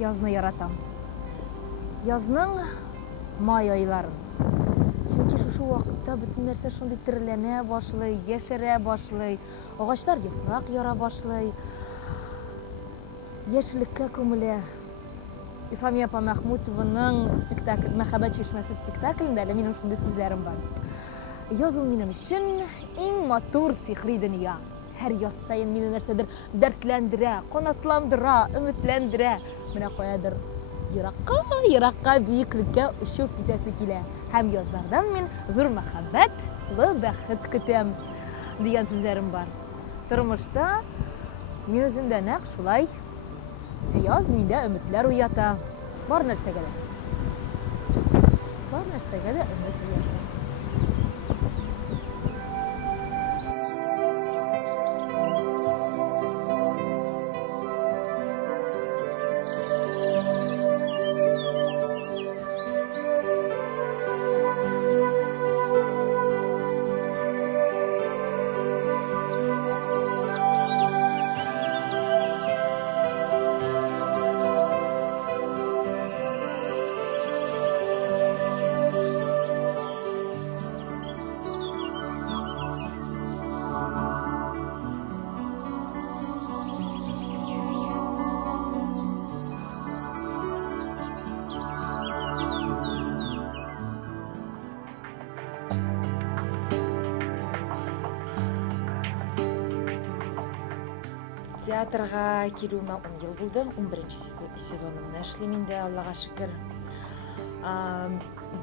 Язны яратам. Язның май айларын. Чөнки шушы вакытта бөтен нәрсә шундый тереләнә башлый, яшәрә башлый, агачлар яфрак яра башлый, яшьлеккә күмелә. Исламия апа Мәхмүтованың спектакль «Мәхәббәт чишмәсе» спектаклендә минем шундый сүзләрем бар. Яз ул минем өчен иң матур сихри дөнья. Һәр яз саен мине нәрсәдер дәртләндерә, канатландыра, өметләндерә. Менә каядыр еракка биеклеккә очып китәсе килә. Һәм язлардан мин зур мәхәббәтле бәхет көтәм дигән сүзләрем бар. Тормышта мин үземдә нәкъ шулай яз миндә өметләр уята. Бар нәрсәгә дә өмет уята. Театрга килүемә 10 ел булды. 11-нче сезонымны эшлим инде, Аллага шөкер.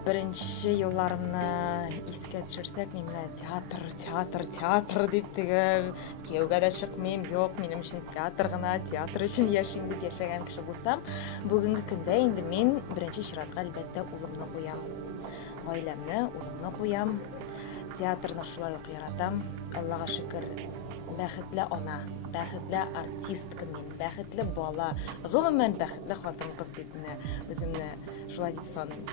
Беренче елларымны искә төшерсәк, мин театр дип теге кияүгә дә чыкмыйм. Юк, минем өчен театр гына, театр өчен яшим дип яшәгән кеше булсам, бүгенге көндә инде мин беренче чиратка әлбәттә улымны куям. Гаиләмне, улымны куям. Театрны шулай ук яратам. Аллага шөкер. Бәхетле ана, бәхетле артистка мин, бәхетле бала, гомумән бәхетле хатын-кыз дип үземне шулай дип саныйм.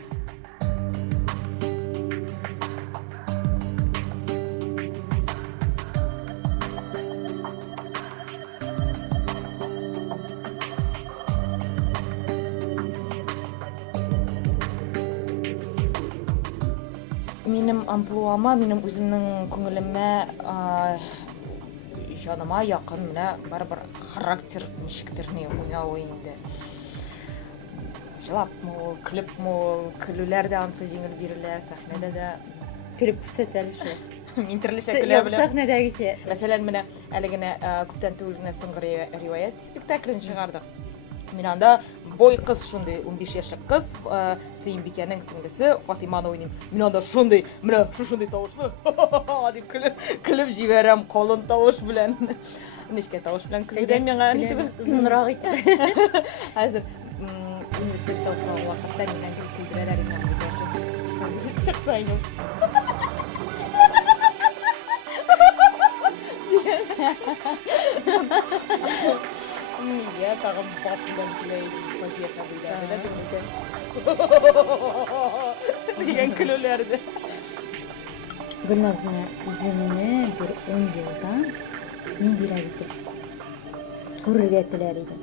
Минем амплуама, минем үземнең күңелемә жаныма якын менә барыбер характер ничектер ни уйнау инде. Җылапмы, көлепме, көлүләр дә ансы җиңел бирелә, сәхнәдә дә Көлеп күрсәтәле шул. Мин төрлечә көлә беләм. Сәхнәдәгечә. Мәсәлән, менә әле генә күптән түгел генә соңгы риваять спектаклен чыгардык. Мин анда бой кыз шундый 15 яшьлек кыз, Сөембикәнең сеңлесе Фатиманы уйныйм. Мин анда шундый, менә шундый тавышлы дип көлеп җибәрәм калын тавыш белән. Нечкә тавыш белән көлүдән миңа ни түгел, Озынрак итеп. Хәзер университетта укыган вакытта миннән көлдерәләр икән. Чыкса инде. Нигә тагын басылган киләй фаҗига дигән көлүләрде. Гөлназны үземне бер 10 елдан ниндирәк итеп күрергә теләр идем.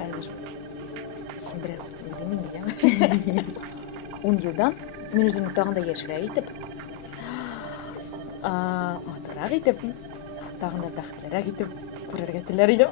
Хәзер бераз үземне дигән. 10 елдан мин үземне тагын да яшьрәк итеп, матуррак итеп, тагын да бәхетлерәк итеп күрергә теләр идем.